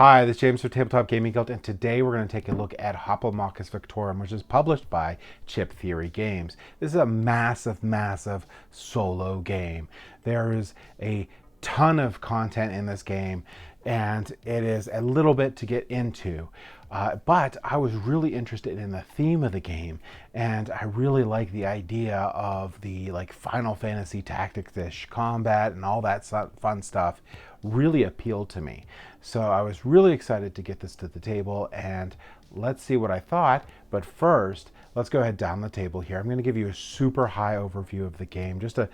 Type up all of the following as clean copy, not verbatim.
Hi, this is James from Tabletop Gaming Guild, and today we're going to take a look at Hoplomachus Victorum, which is published by Chip Theory Games. This is a massive solo game. There is a ton of content in this game, and it is a little bit to get into. But I was really interested in the theme of the game, and I really like the idea of the Final Fantasy Tactics-ish combat and all that fun stuff. Really appealed to me. So I was really excited to get this to the table, and let's see what I thought. But first, let's go ahead down the table here. I'm going to give you a super high overview of the game, just a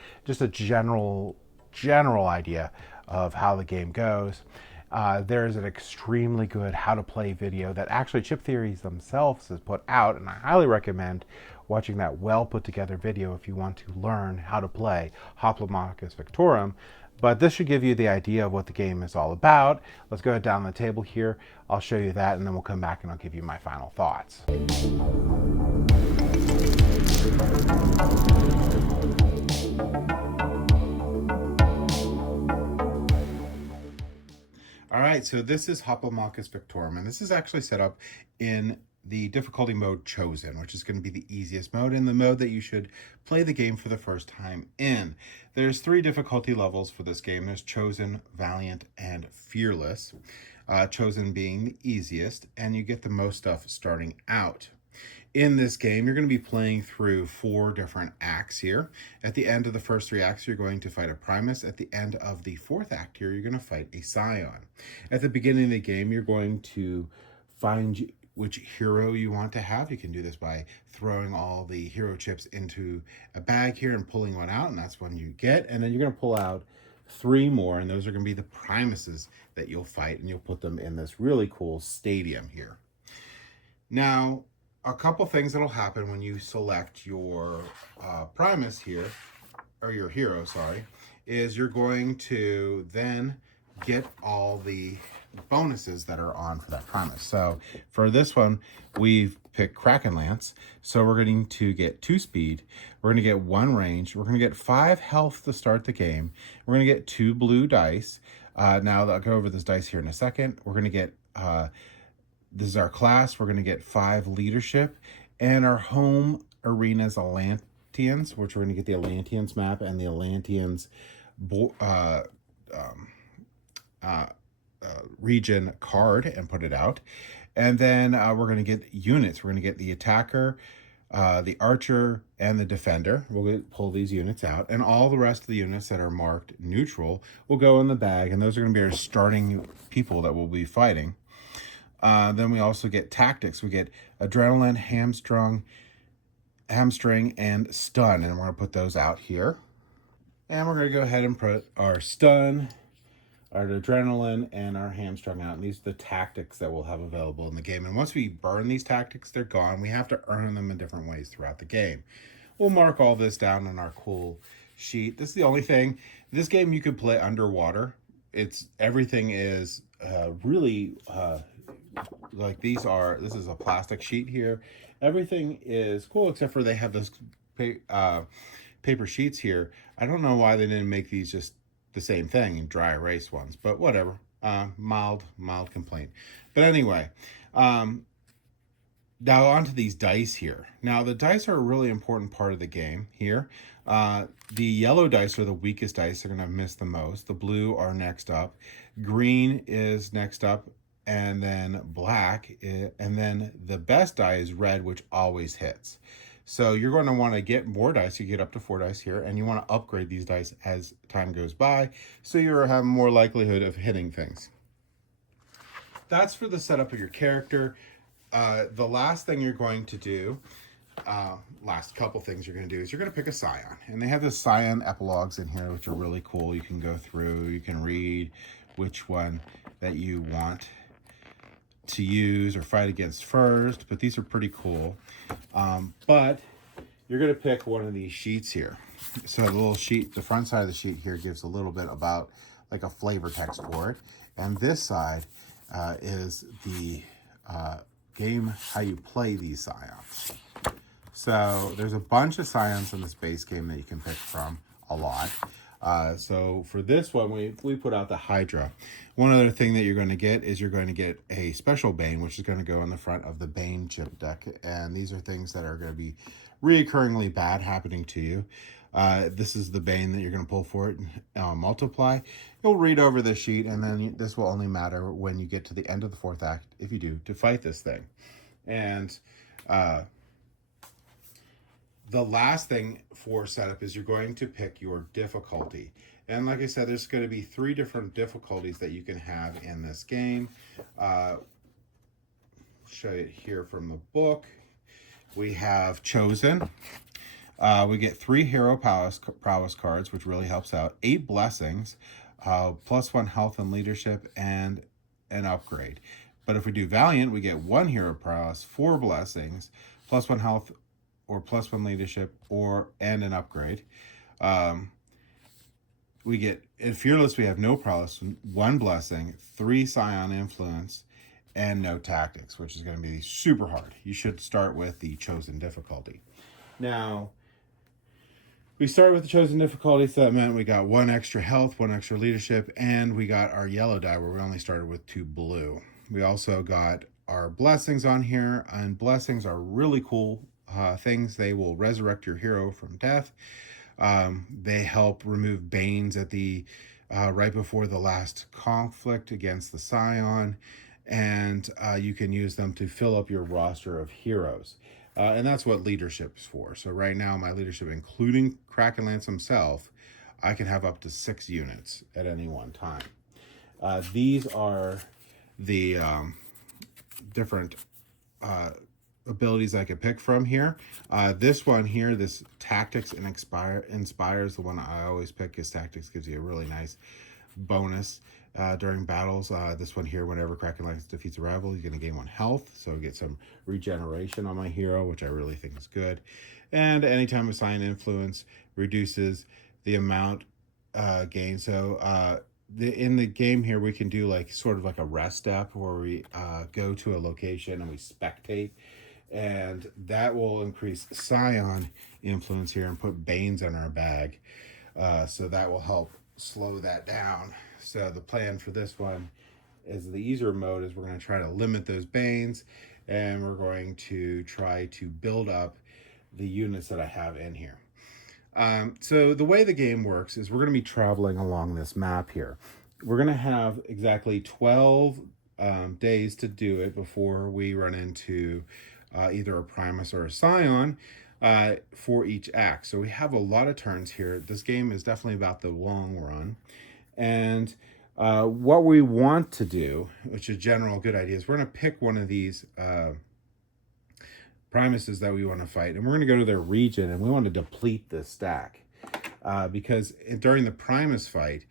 general idea of how the game goes. There is an extremely good how to play video that actually Chip Theories themselves has put out, and I highly recommend watching that well put together video if you want to learn how to play Hoplomachus Victorum. But this should give you the idea of what the game is all about. Let's go down the table here. I'll show you that, and then we'll come back and I'll give you my final thoughts. All right, so this is Hoplomachus Victorum, and this is actually set up in the difficulty mode Chosen, which is going to be the easiest mode and the mode that you should play the game for the first time in. There's 3 difficulty levels for this game. There's Chosen, Valiant, and Fearless. Chosen being the easiest, and you get the most stuff starting out. In this game, you're going to be playing through 4 different acts here. At the end of the first 3 acts, you're going to fight a Primus. At the end of the 4th act here, you're going to fight a Scion. At the beginning of the game, you're going to find which hero you want to have. You can do this by throwing all the hero chips into a bag here and pulling one out, and that's one you get. And then you're going to pull out 3 more, and those are going to be the Primuses that you'll fight, and you'll put them in this really cool stadium here. Now, a couple things that'll happen when you select your Primus here, or your hero, sorry, is you're going to then get all the bonuses that are on for that Primus. So for this one, we've picked Kraken Lance. So we're going to get 2 speed. We're going to get 1 range. We're going to get 5 health to start the game. We're going to get 2 blue dice. Now I'll go over this dice here in a second. We're going to get, this is our class. We're going to get 5 leadership, and our home arena's Atlanteans, which we're going to get the Atlanteans map and the Atlanteans region card and put it out. And then we're going to get units. We're going to get the attacker, the archer, and the defender. We'll pull these units out, and all the rest of the units that are marked neutral will go in the bag, and those are going to be our starting people that we'll be fighting. Then we also get tactics. We get adrenaline, hamstring, and stun, and we're going to put those out here. And we're going to go ahead and put our stun, our adrenaline, and our hamstrung out. And these are the tactics that we'll have available in the game. And once we burn these tactics, they're gone. We have to earn them in different ways throughout the game. We'll mark all this down on our cool sheet. This is the only thing. This game you could play underwater. Everything is really like this is a plastic sheet here. Everything is cool except for they have this paper sheets here. I don't know why they didn't make these just the same thing in dry erase ones, but whatever. Mild complaint. But anyway, now onto these dice here. Now the dice are a really important part of the game here. The yellow dice are the weakest dice. They're going to miss the most. The blue are next up. Green is next up, and then black, and then the best die is red, which always hits. So you're going to want to get more dice. You get up to 4 dice here, and you want to upgrade these dice as time goes by, so you have more likelihood of hitting things. That's for the setup of your character. The last thing you're going to do, last couple things you're going to do is you're going to pick a Scion. And they have the Scion epilogues in here, which are really cool. You can go through, you can read which one that you want to use or fight against first, but these are pretty cool. But you're going to pick one of these sheets here. So the little sheet, the front side of the sheet here gives a little bit about like a flavor text for it, and this side is the game, how you play these Scions. So there's a bunch of Scions in this base game that you can pick from, a lot. So for this one, we put out the Hydra. One other thing that you're going to get is you're going to get a special Bane, which is going to go in the front of the Bane chip deck. And these are things that are going to be reoccurringly bad happening to you. This is the Bane that you're going to pull for it, multiply. You'll read over the sheet, and then this will only matter when you get to the end of the 4th act, if you do, to fight this thing. And the last thing for setup is you're going to pick your difficulty. And like I said, there's going to be 3 different difficulties that you can have in this game. Show it here from the book. We have Chosen. We get 3 hero prowess cards, which really helps out. 8 blessings, +1 health and leadership, and an upgrade. But if we do Valiant, we get 1 hero prowess, 4 blessings, +1 health or +1 leadership, and an upgrade. We get in Fearless, we have no prowess, 1 blessing, 3 Scion influence, and no tactics, which is going to be super hard. You should start with the Chosen difficulty. Now, we started with the Chosen difficulty, so that meant we got 1 extra health, 1 extra leadership, and we got our yellow die where we only started with 2 blue. We also got our blessings on here, and blessings are really cool things. They will resurrect your hero from death. They help remove Banes at the right before the last conflict against the Scion, and you can use them to fill up your roster of heroes. And that's what leadership is for. So right now, my leadership, including Krakenlance himself, I can have up to 6 units at any one time. These are the different abilities I could pick from here. This one here, this Tactics and Inspire is the one I always pick, because Tactics gives you a really nice bonus during battles. This one here, whenever Krakenlance defeats a rival, you're going to gain 1 health, so get some regeneration on my hero, which I really think is good. And anytime a Scion influence reduces the amount gained. So in the game here, we can do like sort of like a rest step where we go to a location and we spectate, and that will increase Scion influence here and put Banes in our bag. So that will help slow that down. So the plan for this one is the easier mode is we're going to try to limit those Banes, and we're going to try to build up the units that I have in here. So the way the game works is we're going to be traveling along this map here. We're going to have exactly 12 days to do it before we run into either a Primus or a Scion for each act. So we have a lot of turns here. This game is definitely about the long run. And what we want to do, which is general good idea, is we're going to pick one of these Primuses that we want to fight, and we're going to go to their region, and we want to deplete this stack because during the Primus fight,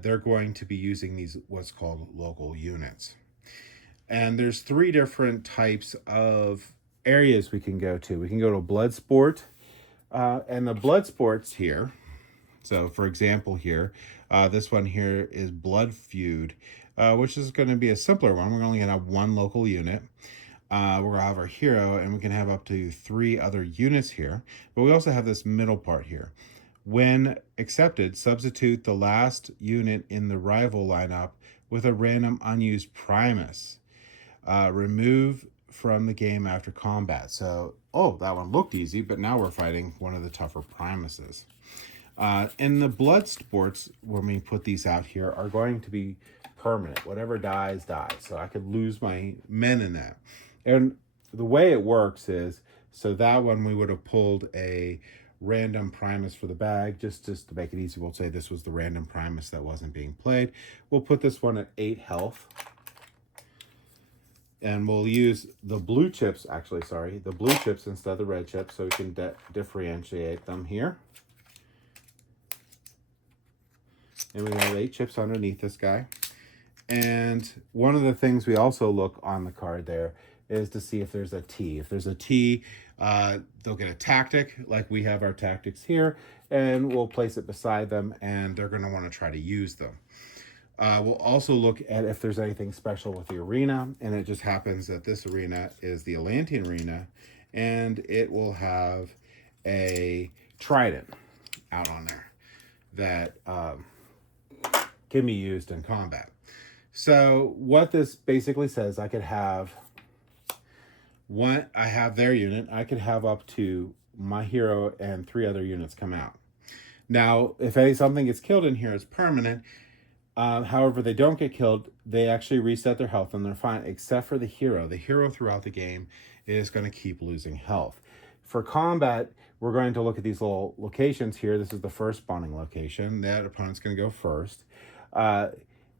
they're going to be using these what's called local units. And there's 3 different types of areas we can go to. We can go to Blood Sport, and the Blood Sports here. So, for example, here, this one here is Blood Feud, which is going to be a simpler one. We're only going to have 1 local unit. We're going to have our hero, and we can have up to 3 other units here. But we also have this middle part here. When accepted, substitute the last unit in the rival lineup with a random unused Primus. Remove from the game after combat. So, that one looked easy, but now we're fighting one of the tougher Primuses. And the Blood Sports, when we put these out here, are going to be permanent. Whatever dies, dies. So I could lose my men in that. And the way it works is, so that one we would have pulled a random Primus for the bag, just to make it easy. We'll say this was the random Primus that wasn't being played. We'll put this one at 8 health. And we'll use the blue chips, the blue chips instead of the red chips, so we can differentiate them here. And we have 8 chips underneath this guy. And one of the things we also look on the card there is to see if there's a T. If there's a T, they'll get a tactic, like we have our tactics here, and we'll place it beside them, and they're going to want to try to use them. We'll also look at if there's anything special with the arena, and it just happens that this arena is the Atlantean arena, and it will have a trident out on there. that can be used in combat. So what this basically says, I could have I have their unit, I could have up to my hero and 3 other units come out. Now, if something gets killed in here, it's permanent. However, they don't get killed, they actually reset their health and they're fine, except for the hero. The hero throughout the game is going to keep losing health. For combat, we're going to look at these little locations here. This is the first spawning location. That opponent's going to go first.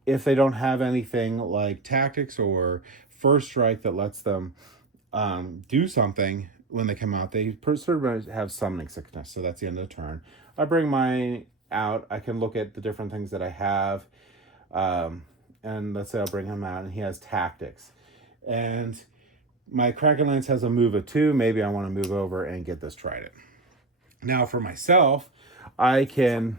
If they don't have anything like tactics or first strike that lets them do something when they come out, they sort of have summoning sickness. So that's the end of the turn. I bring mine out. I can look at the different things that I have. And let's say I'll bring him out and he has tactics. And my Kraken Lance has a move of 2. Maybe I want to move over and get this trident. Now for myself, I can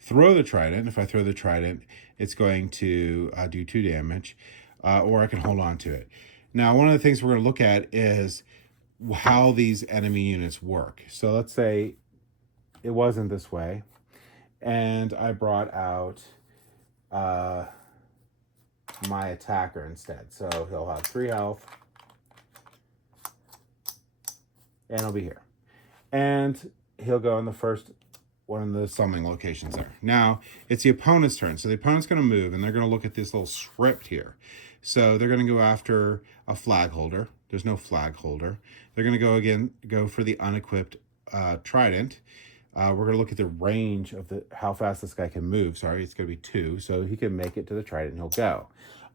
throw the trident. If I throw the trident, it's going to do 2 damage, or I can hold on to it. Now, one of the things we're going to look at is how these enemy units work. So let's say it wasn't this way, and I brought out my attacker instead. So he'll have 3 health, and he'll be here. And he'll go in the first one of the summoning locations there. Now, it's the opponent's turn. So the opponent's going to move, and they're going to look at this little script here. So they're going to go after a flag holder. There's no flag holder. They're going to go for the unequipped trident. We're going to look at the range of how fast this guy can move. Sorry, it's going to be 2. So he can make it to the trident and he'll go.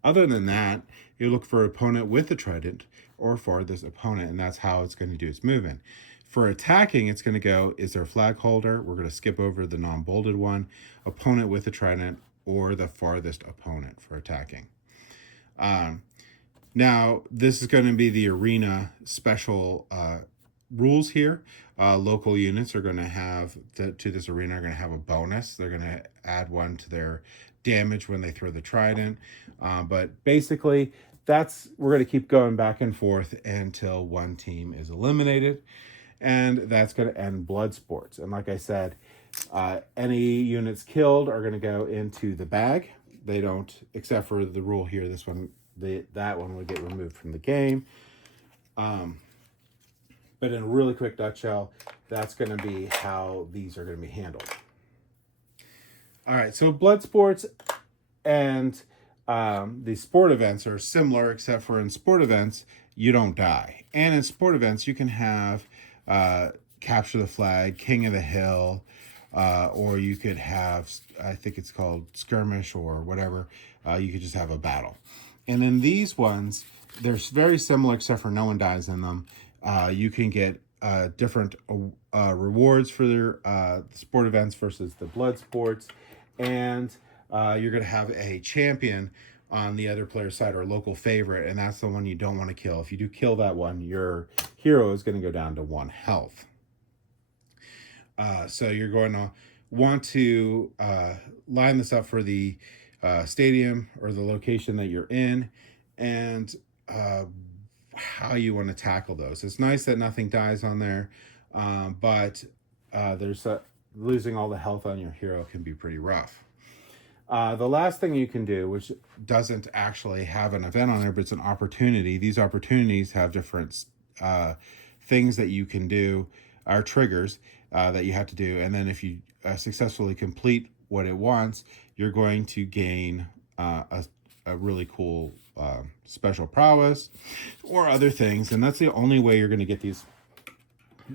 Other than that, you look for an opponent with the trident or for this opponent, and that's how it's going to do its movement. For attacking, it's going to go, is there a flag holder? We're going to skip over the non-bolded one, opponent with the trident, or the farthest opponent for attacking. Now, this is going to be the arena special rules here. Local units are going to have, to this arena, are going to have a bonus. They're going to add 1 to their damage when they throw the trident. But basically, we're going to keep going back and forth until one team is eliminated. And that's going to end blood sports. And like I said, any units killed are going to go into the bag. They don't, except for the rule here, this one, that one would get removed from the game. But in a really quick nutshell, that's going to be how these are going to be handled. All right, so blood sports and the sport events are similar, except for in sport events, you don't die. And in sport events, you can have capture the flag, king of the hill, or you could have, I think it's called skirmish or whatever. You could just have a battle. And then these ones, they're very similar, except for no one dies in them. You can get different rewards for their sport events versus the blood sports. And you're going to have a champion on the other player's side, or a local favorite, and that's the one you don't want to kill. If you do kill that one, your hero is going to go down to 1 health. So you're going to want to line this up for the stadium or the location that you're in, and how you want to tackle those. It's nice that nothing dies on there, but there's losing all the health on your hero can be pretty rough. The last thing you can do, which doesn't actually have an event on there, but it's an opportunity. These opportunities have different things that you can do, are triggers that you have to do. And then if you successfully complete what it wants, you're going to gain a really cool special prowess or other things. And that's the only way you're going to get these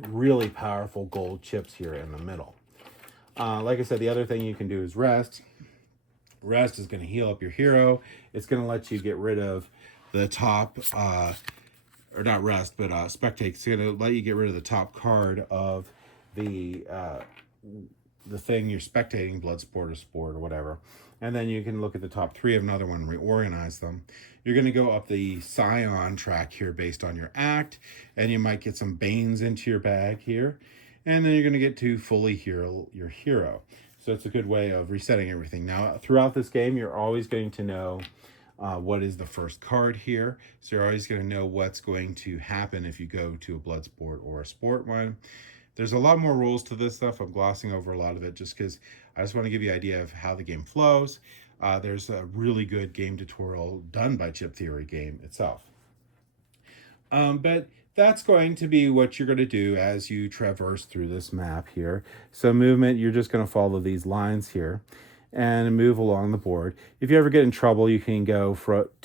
really powerful gold chips here in the middle. Like I said, the other thing you can do is rest. Rest is going to heal up your hero. It's going to let you get rid of the top, or not rest, but spectate. It's going to let you get rid of the top card of the thing you're spectating, blood sport or sport or whatever. And then you can look at the top 3 of another one and reorganize them. You're going to go up the Scion track here based on your act, and you might get some Banes into your bag here. And then you're going to get to fully heal your hero. So it's a good way of resetting everything. Now, throughout this game, you're always going to know what is the first card here. So you're always going to know what's going to happen if you go to a blood sport or a sport one. There's a lot more rules to this stuff. I'm glossing over a lot of it just because I just want to give you an idea of how the game flows. There's a really good game tutorial done by Chip Theory Game itself. But that's going to be what you're going to do as you traverse through this map here. So movement, you're just going to follow these lines here and move along the board. If you ever get in trouble, you can go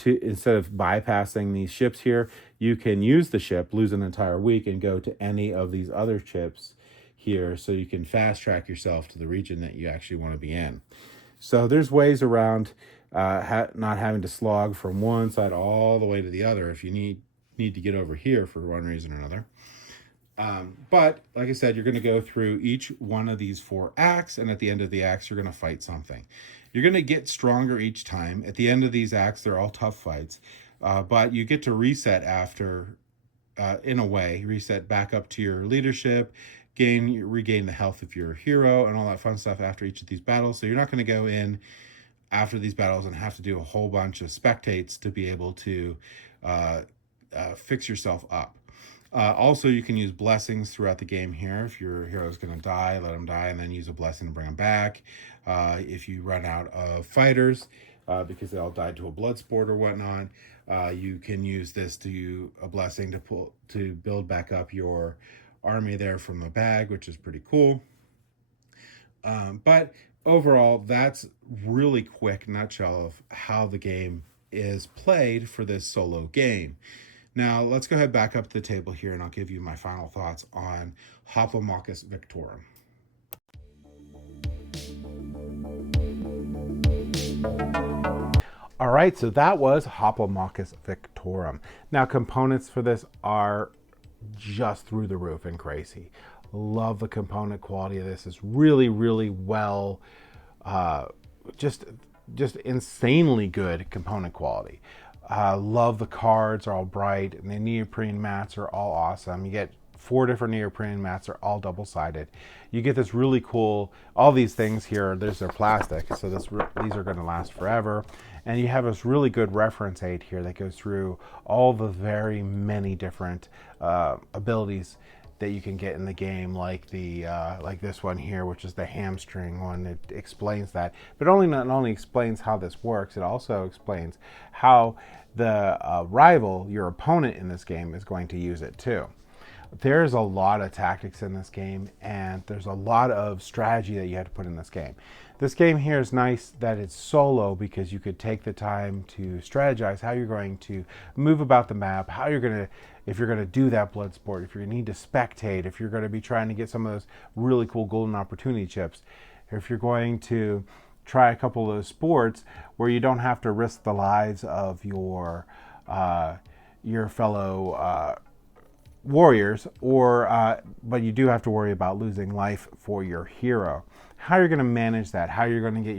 instead of bypassing these ships here, you can use the ship, lose an entire week, and go to any of these other ships here, so you can fast track yourself to the region that you actually want to be in. So there's ways around not having to slog from one side all the way to the other if you need to get over here for one reason or another. But like I said, you're going to go through each one of these 4 acts, and at the end of the acts, you're going to fight something. You're going to get stronger each time. At the end of these acts, they're all tough fights, but you get to reset after, in a way, reset back up to your leadership, regain the health of your hero, and all that fun stuff after each of these battles. So you're not going to go in after these battles and have to do a whole bunch of spectates to be able to fix yourself up. Also, you can use blessings throughout the game here. If your hero is going to die, let him die, and then use a blessing to bring him back. If you run out of fighters because they all died to a blood sport or whatnot, you can use this a blessing to build back up your army there from the bag, which is pretty cool. But overall, that's really quick nutshell of how the game is played for this solo game. Now, let's go ahead back up to the table here, and I'll give you my final thoughts on Hoplomachus Victorum. All right, so that was Hoplomachus Victorum. Now, components for this are just through the roof and crazy. Love the component quality of this. It's really, really well, just insanely good component quality. Love the cards, are all bright, and the neoprene mats are all awesome. You get 4 different neoprene mats, are all double-sided. You get this really cool, all these things here, they're plastic, so these are going to last forever. And you have this really good reference aid here that goes through all the very many different abilities that you can get in the game, like this one here, which is the hamstring one. It explains that, but not only explains how this works, it also explains how the rival, your opponent in this game, is going to use it too. There's a lot of tactics in this game, and there's a lot of strategy that you have to put in this game. This game here is nice that it's solo because you could take the time to strategize how you're going to move about the map, how you're going to, if you're going to do that blood sport, if you need to spectate, if you're going to be trying to get some of those really cool golden opportunity chips, if you're going to try a couple of those sports where you don't have to risk the lives of your fellow warriors, but you do have to worry about losing life for your hero. How you're going to manage that, how you're going to get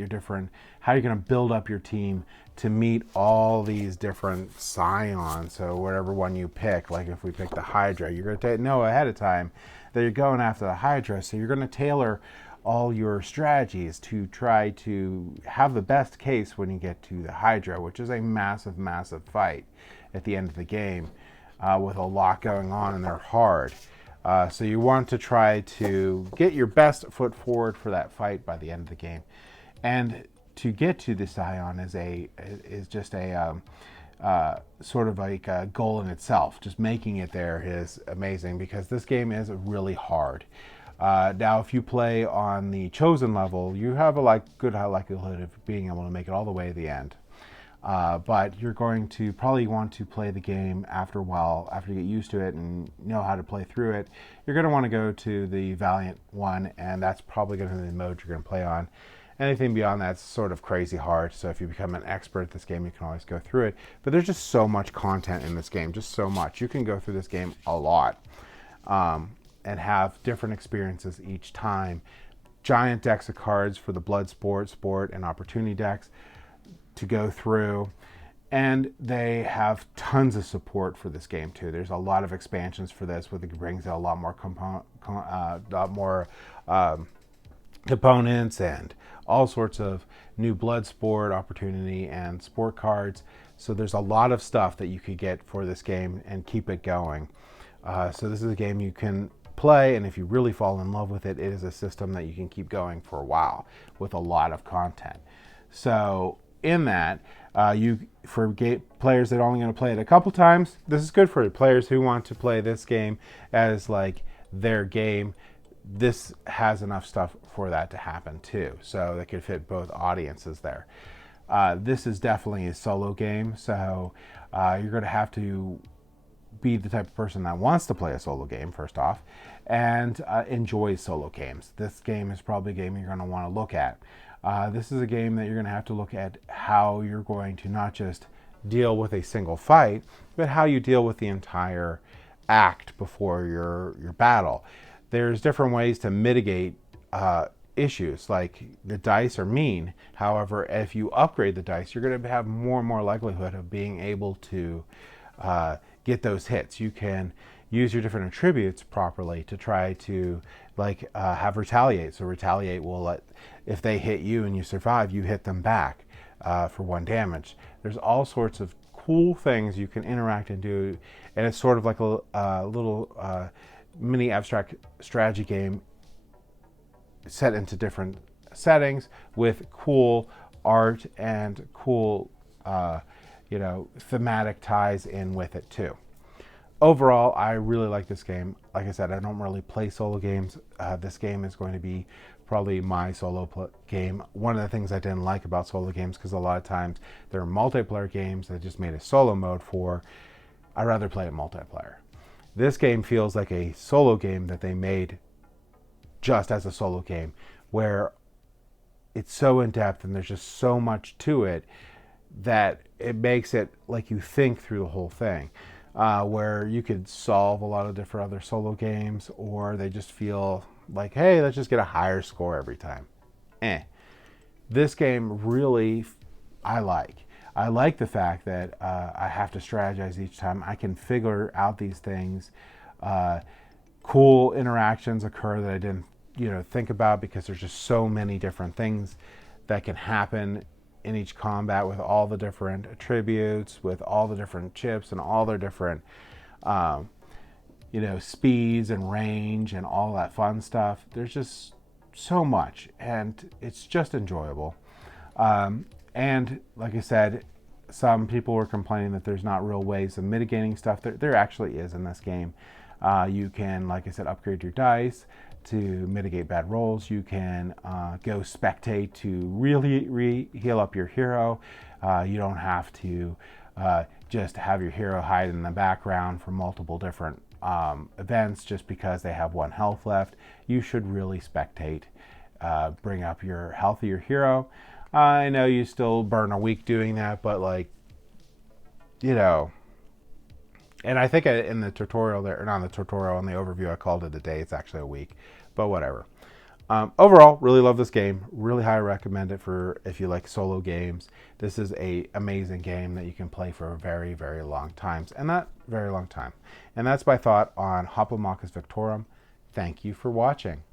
how you're going to build up your team to meet all these different scions. So whatever one you pick, like if we pick the Hydra, you're going to know ahead of time that you're going after the Hydra. So you're going to tailor all your strategies to try to have the best case when you get to the Hydra, which is a massive, massive fight at the end of the game. With a lot going on, and they're hard. So you want to try to get your best foot forward for that fight by the end of the game. And to get to the Scion is just a sort of like a goal in itself. Just making it there is amazing because this game is really hard. Now, if you play on the Chosen level, you have a good high likelihood of being able to make it all the way to the end. But you're going to probably want to play the game after a while, after you get used to it and know how to play through it. You're going to want to go to the Valiant one, and that's probably going to be the mode you're going to play on. Anything beyond that's sort of crazy hard, so if you become an expert at this game, you can always go through it. But there's just so much content in this game, just so much. You can go through this game a lot and have different experiences each time. Giant decks of cards for the blood sport, and opportunity decks to go through, and they have tons of support for this game too. There's a lot of expansions for this, which brings out a lot more components and all sorts of new blood sport, opportunity, and sport cards. So there's a lot of stuff that you could get for this game and keep it going. So this is a game you can play, and if you really fall in love with it, it is a system that you can keep going for a while with a lot of content. So in that, players that are only going to play it a couple times, this is good for players who want to play this game as like their game. This has enough stuff for that to happen too, so they could fit both audiences there. This is definitely a solo game, so you're going to have to be the type of person that wants to play a solo game, first off, and enjoys solo games. This game is probably a game you're going to want to look at. This is a game that you're going to have to look at how you're going to not just deal with a single fight, but how you deal with the entire act before your battle. There's different ways to mitigate issues, like the dice are mean. However, if you upgrade the dice, you're going to have more and more likelihood of being able to get those hits. You can use your different attributes properly to try to have retaliate. So retaliate will if they hit you and you survive, you hit them back for 1 damage. There's all sorts of cool things you can interact and do, and it's sort of like a little mini abstract strategy game set into different settings with cool art and cool thematic ties in with it too. Overall, I really like this game. Like I said, I don't really play solo games. This game is going to be probably my solo game. One of the things I didn't like about solo games, because a lot of times there are multiplayer games that just made a solo mode for, I'd rather play it multiplayer. This game feels like a solo game that they made just as a solo game, where it's so in depth and there's just so much to it that it makes it like you think through the whole thing. Where you could solve a lot of different other solo games, or they just feel like, hey, let's just get a higher score every time. This game really, I like the fact that I have to strategize each time. I can figure out these things. Cool interactions occur that I didn't think about, because there's just so many different things that can happen in each combat with all the different attributes, with all the different chips and all their different speeds and range and all that fun stuff. There's just so much, and it's just enjoyable. And like I said, some people were complaining that there's not real ways of mitigating stuff. There actually is in this game. You can, like I said, upgrade your dice to mitigate bad rolls. You can go spectate to really heal up your hero. You don't have to just have your hero hide in the background for multiple different events just because they have 1 health left. You should really spectate, bring up your health of your hero. I know you still burn a week doing that, but and I think in the tutorial there, or not in the tutorial, in the overview, I called it a day. It's actually a week, but whatever. Overall, really love this game. Really highly recommend it for if you like solo games. This is a amazing game that you can play for a very, very long time. And that's my thought on Hoplomachus Victorum. Thank you for watching.